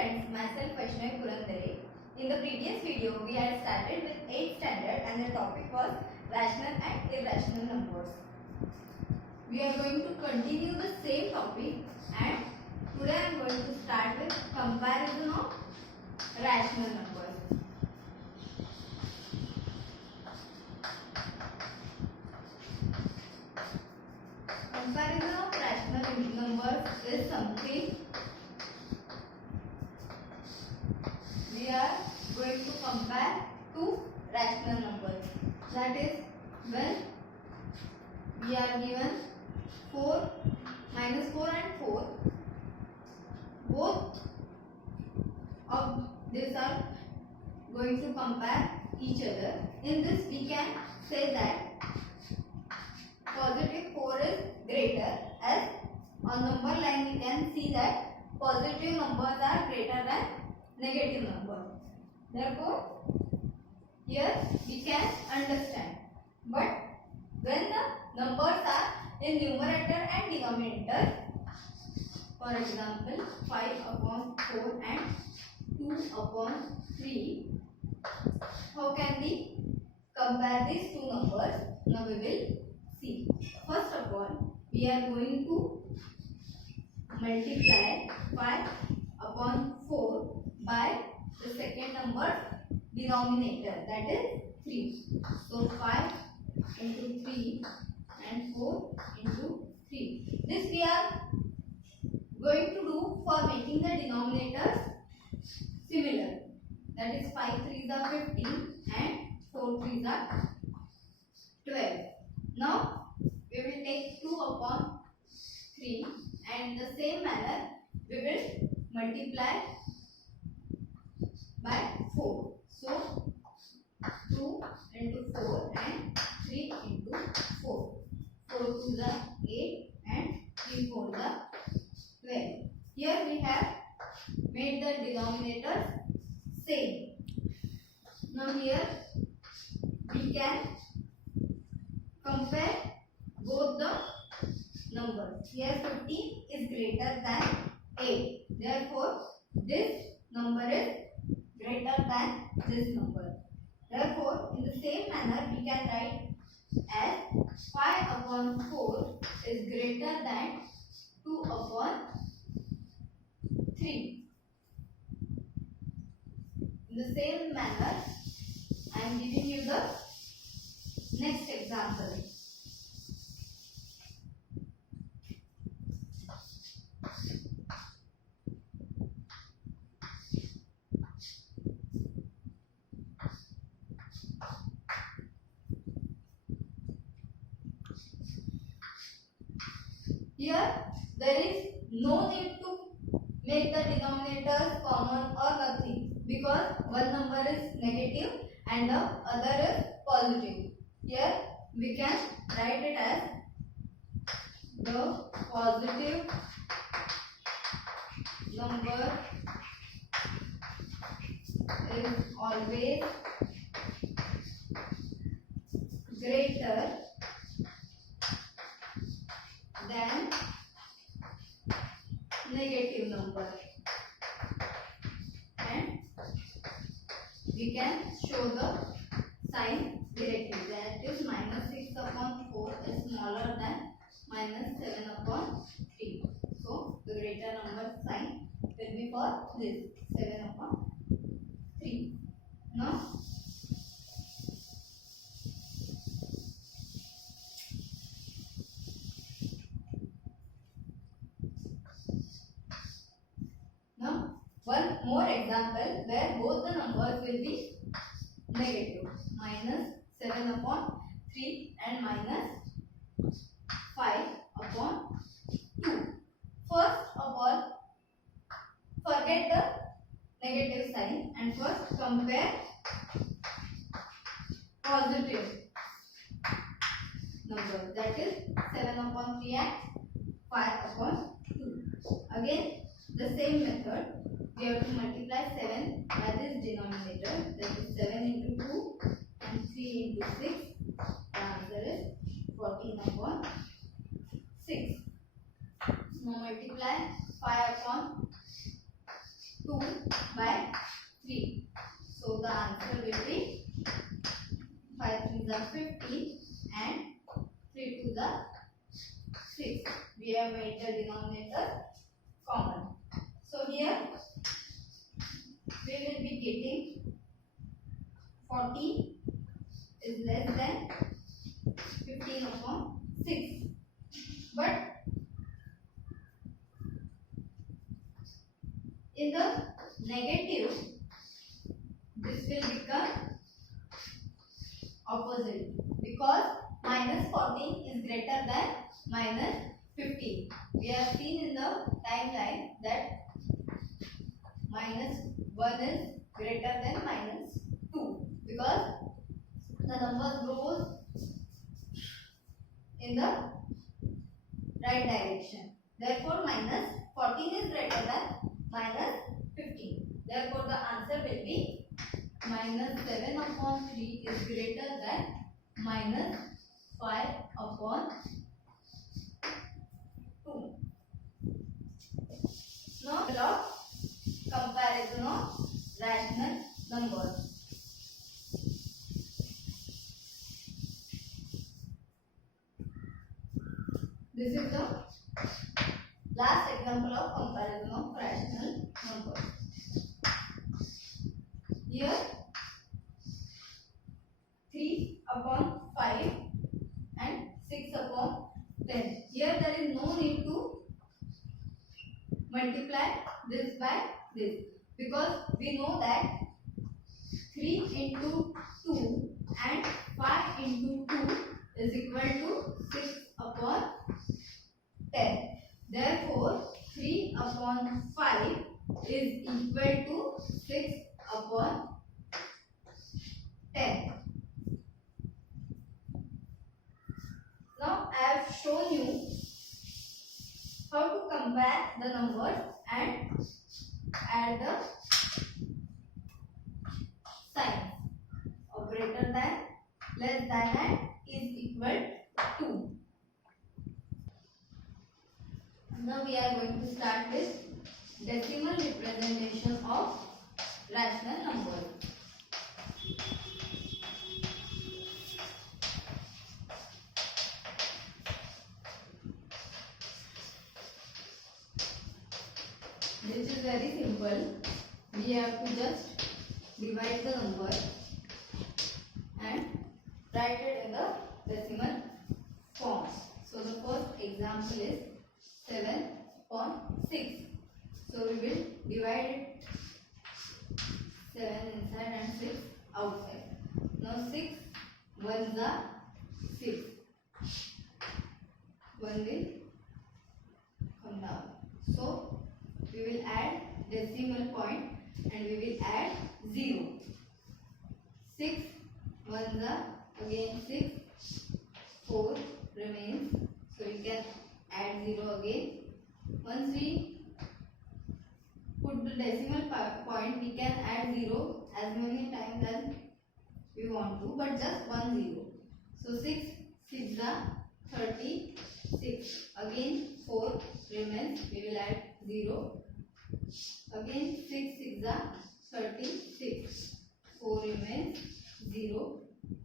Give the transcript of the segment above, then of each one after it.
friends, myself Vaishnavi. In the previous video, we had started with 8th standard and the topic was rational and irrational numbers. We are going to continue the same topic and today I am going to start with comparison of rational numbers. Comparison of rational numbers is something we are going to compare two rational numbers. That is, when we are given 4, -4 and 4, both of these are going to compare each other. In this we can say that positive 4 is greater, as on number line we can see that positive numbers are greater than negative numbers. Therefore, here we can understand. But when the numbers are in numerator and denominator, for example 5/4 and 2/3, how can we compare these two numbers? Now we will see. First of all, we are going to multiply 5/4 by the second number denominator, that is 3. So 5 into 3 and 4 into 3. This we are going to do for making the denominators similar. That is 5 3s are 15 and 4 3s are 12. Now we will take 2/3 and in the same manner we will multiply by 4. So 2 into 4 and 3 into 4. 4 2s are 8 and 3 4s are 12. Here we have made the denominators same. Now here we can compare both the numbers. Here 15 is greater than 8. Therefore, this number is greater than this number. Therefore, in the same manner we can write as 5/4 is greater than 2/3. In the same manner, I am giving you the next example. Here there is no need to make the denominators common or nothing, because one number is negative and the other is positive. Here we can write it as the positive number is always greater than negative number, and we can show the sign directly, that is -6/4 is smaller than -7/3. So the greater number sign will be for this 7/3. Now one more example where both the numbers will be negative, -7/3 and -5/2. First of all, forget the negative sign and first compare positive numbers, that is 7/3 and 5/2. Again the same method. We have to multiply 7 by this denominator, that is 7 into 2 and 3 into 6. The answer is 14/6. Now multiply 5/2 2 by 3. So the answer will be 5 3s are 15 and 3 2s are 6. We have made the denominator common. So here we will be getting 40 is less than 15 upon 6. But in the negative, this will become opposite because minus 14 is greater than minus 15. We have seen in the timeline that minus 1 is greater than minus 2 because the number grows in the right direction. Therefore, minus 14 is greater than minus 15. Therefore, the answer will be minus 7 upon 3 is greater than minus 5 upon 2. Now, the comparison of rational numbers. This is the last example of comparison of rational numbers. Here 3 upon 5 and 6 upon 10. Here there is no need to multiply this by this because we know that 3 into 2 and 5 into 2 is equal to 6 upon 10. Therefore, 3 upon 5 is equal to 6 upon 10. Now, I have shown you how to compare the numbers and add the signs of greater than, less than and is equal to. Now we are going to start with decimal representation of rational numbers. This is very simple. We have to just divide the number and write it in the decimal form. So the first example is 7 upon 6. So we will divide it 7 inside and 6 outside. Now 6 ones are 6. 1 will come down. So we will add decimal point and we will add 0. 6 ones are again 6. 4 remains. So we can add 0 again. Once we put the decimal point, we can add 0 as many times as we want to, but just 1 0. So 6 6 are 36. Again 4 remains. We will add 0. Again 6 6 are 36. 4 remains. 0.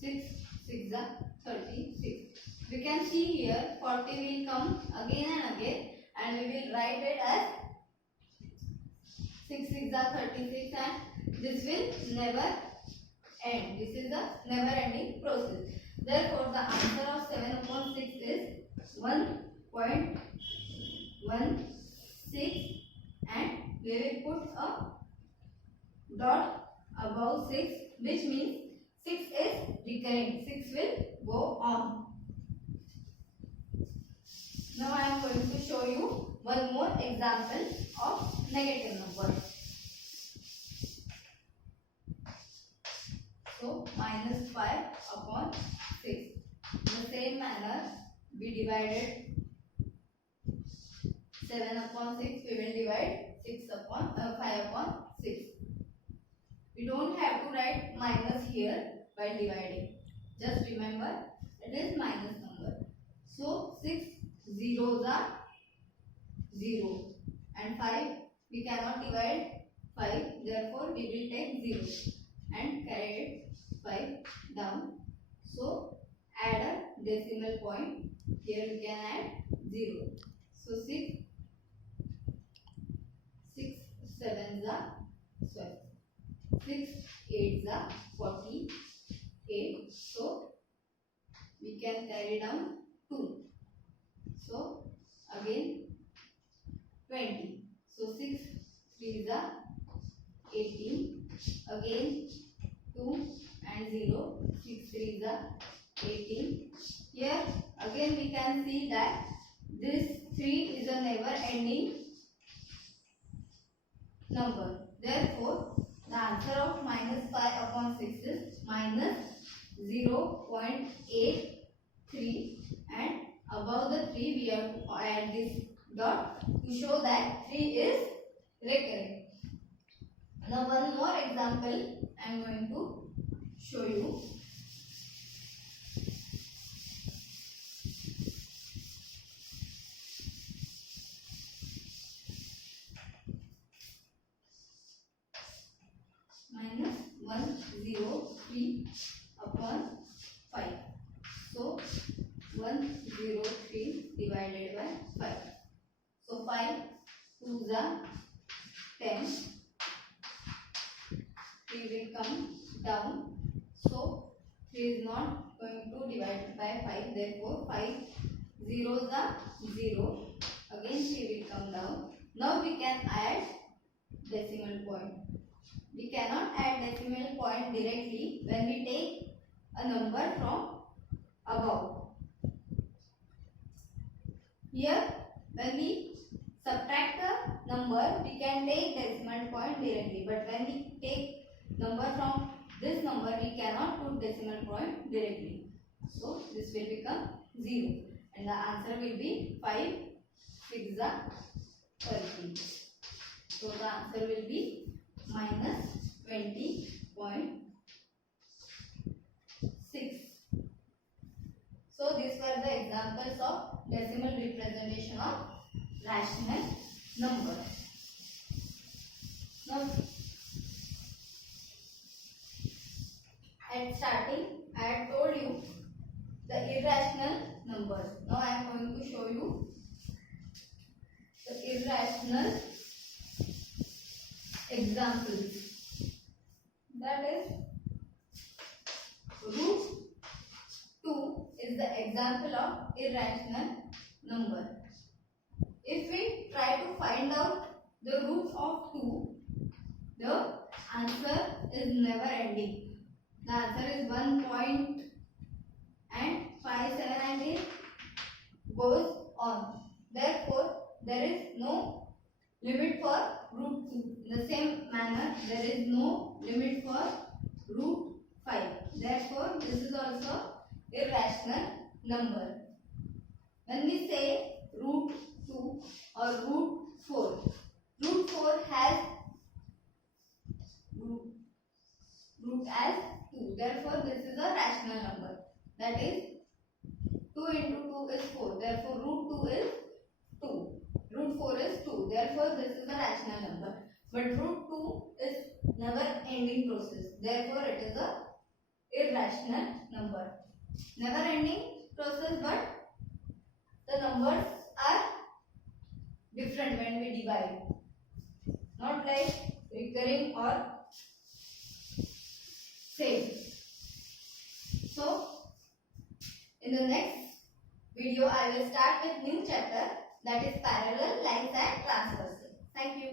6 6 are 36. We can see here 40 will come again and again, and we will write it as 6 6 are 36, and this will never end. This is a never ending process. Therefore, the answer of 7 upon 6 is 1.16, and we will put a dot above 6, which means 6 is recurring. 6 will go on. Now I am going to show you one more example of negative numbers. So minus 5 upon 6. In the same manner, we divided 7 upon 6. We will divide 5 upon 6. We don't have to write minus here while dividing. Just remember it is minus number. So 6 zeros are 0, and 5 we cannot divide 5. Therefore, we will take 0 and carry it 5 down. So, add a decimal point. Here we can add 0. So, 6 7s are 12. 6 8s are 48. So, we can carry down 2. So, again 20. So, 6 3s are 18. Again 2 and 0. 6 3s are 18. Here again we can see that this 3 is a never ending number. Therefore, the answer of minus 5 upon 6 is minus 0.83, and above the 3 we have to add this dot to show that 3 is recurring. Now one more example I am going to show you. Minus 103 upon 5. So 103 divided by 5. So 5 2s are 10. 3 will come down. So 3 is not going to divide by 5. Therefore 5 zeros are 0. Again 3 will come down. Now we can add decimal point. We cannot add decimal point directly when we take a number from above. Here when we subtract a number, we can take decimal point directly, but when we take number from this number, we cannot put decimal point directly. So this will become 0 and the answer will be 5 6 are 30. So the answer will be minus 20.6. So these were the examples of decimal representation of rational number. Now at starting I had told you the irrational numbers. Now I am going to show you the irrational examples. That is, root 2 is the example of irrational number. If we try to find out the root of 2, the answer is never ending. The answer is 1.57 and it goes on. Therefore, there is no limit for root 2. In the same manner, there is no limit for root 5. Therefore, this is also irrational number. When we say root 2 or root 4, root 4 has root as 2. Therefore, this is a rational number. That is, 2 into 2 is 4. Therefore, root 2 is 2. Root 4 is 2. Therefore, this is a rational number. But root 2 is never ending process. Therefore, it is a irrational number. Never ending process, but the numbers are different when we divide. Not like recurring or same. So, in the next video, I will start with new chapter, that is parallel lines and transversal. Thank you.